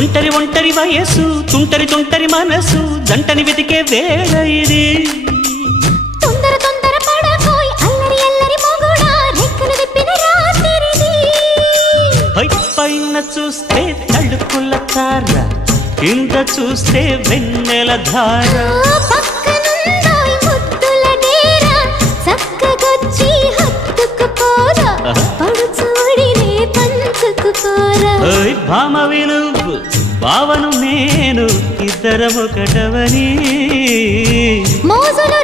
ఒంటరి ఒంటరి వయసు తుంటరి తుంటరి మనసు జంటని వెతికే వేళ ఇది తొందర తొందర పడకోయ్ అల్లరి అల్లరి మొగుడా రెక్కలు విప్పిన రాత్రిది పైన చూస్తే తడుకుల తార కింద చూస్తే వెన్నెల ధార పక్కనుందోయ్ ముద్దుల డేరా చక్కగొచ్చి హత్తుకుపోరా పడు చూడినే పంచుకుపోరా ఓయ్ భామ వినువ్వు భావను నేను ఇద్దరము ఒకటవని మోజులు